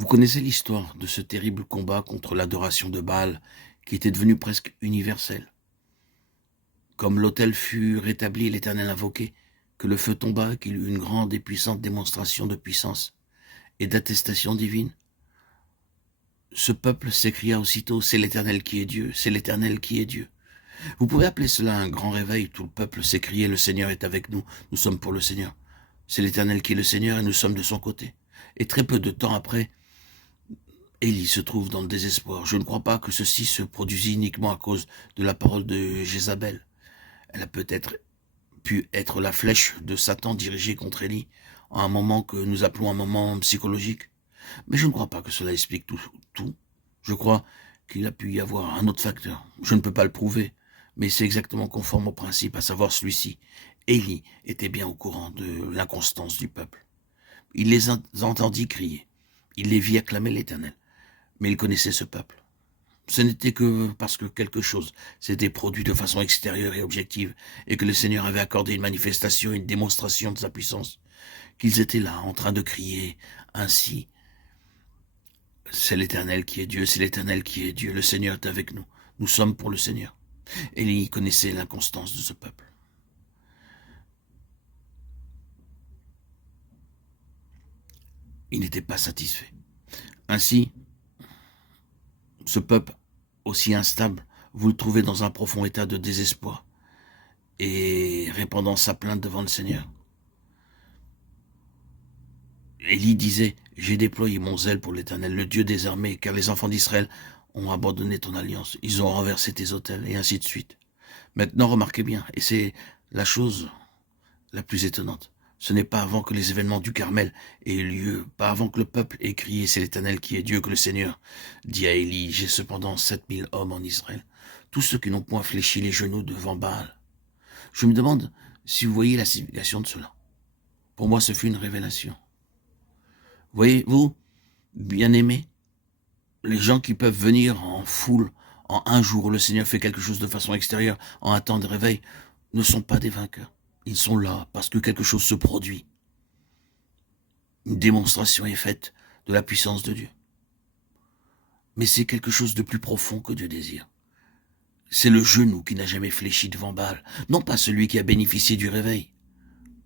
Vous connaissez l'histoire de ce terrible combat contre l'adoration de Baal qui était devenu presque universel. Comme l'autel fut rétabli et l'Éternel invoqué, que le feu tomba, qu'il eut une grande et puissante démonstration de puissance et d'attestation divine. Ce peuple s'écria aussitôt, c'est l'Éternel qui est Dieu, c'est l'Éternel qui est Dieu. Vous pouvez appeler cela un grand réveil, tout le peuple s'écriait, le Seigneur est avec nous, nous sommes pour le Seigneur. C'est l'Éternel qui est le Seigneur et nous sommes de son côté. Et très peu de temps après, Élie se trouve dans le désespoir. Je ne crois pas que ceci se produisit uniquement à cause de la parole de Jézabel. Elle a peut-être pu être la flèche de Satan dirigée contre Élie à un moment que nous appelons un moment psychologique. Mais je ne crois pas que cela explique tout. Je crois qu'il a pu y avoir un autre facteur. Je ne peux pas le prouver, mais c'est exactement conforme au principe, à savoir celui-ci. Élie était bien au courant de l'inconstance du peuple. Il les entendit crier. Il les vit acclamer l'Éternel. Mais il connaissait ce peuple. Ce n'était que parce que quelque chose s'était produit de façon extérieure et objective, et que le Seigneur avait accordé une manifestation, une démonstration de sa puissance, qu'ils étaient là, en train de crier ainsi. C'est l'Éternel qui est Dieu, c'est l'Éternel qui est Dieu, le Seigneur est avec nous, nous sommes pour le Seigneur. Élie connaissait l'inconstance de ce peuple. Il n'était pas satisfait. Ainsi, ce peuple, aussi instable, vous le trouvez dans un profond état de désespoir et répandant sa plainte devant le Seigneur. Élie disait, j'ai déployé mon zèle pour l'Éternel, le Dieu des armées, car les enfants d'Israël ont abandonné ton alliance, ils ont renversé tes autels, et ainsi de suite. Maintenant, remarquez bien, et c'est la chose la plus étonnante, ce n'est pas avant que les événements du Carmel aient eu lieu, pas avant que le peuple ait crié, c'est l'Éternel qui est Dieu, que le Seigneur dit à Élie, j'ai cependant 7000 hommes en Israël, tous ceux qui n'ont point fléchi les genoux devant Baal. Je me demande si vous voyez la signification de cela. Pour moi, ce fut une révélation. Voyez-vous, bien-aimés, les gens qui peuvent venir en foule, en un jour où le Seigneur fait quelque chose de façon extérieure, en un temps de réveil, ne sont pas des vainqueurs. Ils sont là parce que quelque chose se produit. Une démonstration est faite de la puissance de Dieu. Mais c'est quelque chose de plus profond que Dieu désire. C'est le genou qui n'a jamais fléchi devant Baal, non pas celui qui a bénéficié du réveil,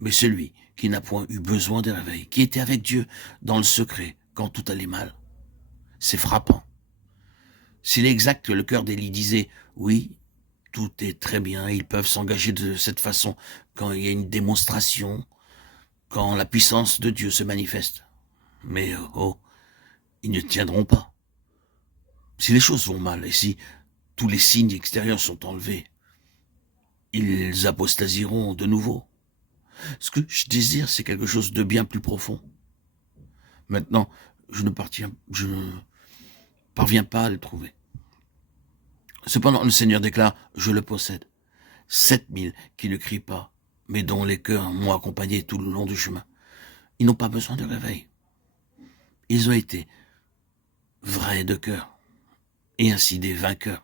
mais celui qui n'a point eu besoin de réveil, qui était avec Dieu dans le secret quand tout allait mal. C'est frappant. S'il est exact que le cœur d'Élie disait « Oui, tout est très bien, ils peuvent s'engager de cette façon quand il y a une démonstration, quand la puissance de Dieu se manifeste. Mais ils ne tiendront pas. Si les choses vont mal et si tous les signes extérieurs sont enlevés, ils apostasieront de nouveau. Ce que je désire, c'est quelque chose de bien plus profond. Maintenant, je ne parviens pas à le trouver. Cependant, le Seigneur déclare, je le possède. 7000 qui ne crient pas, mais dont les cœurs m'ont accompagné tout le long du chemin. Ils n'ont pas besoin de réveil. Ils ont été vrais de cœur, et ainsi des vainqueurs.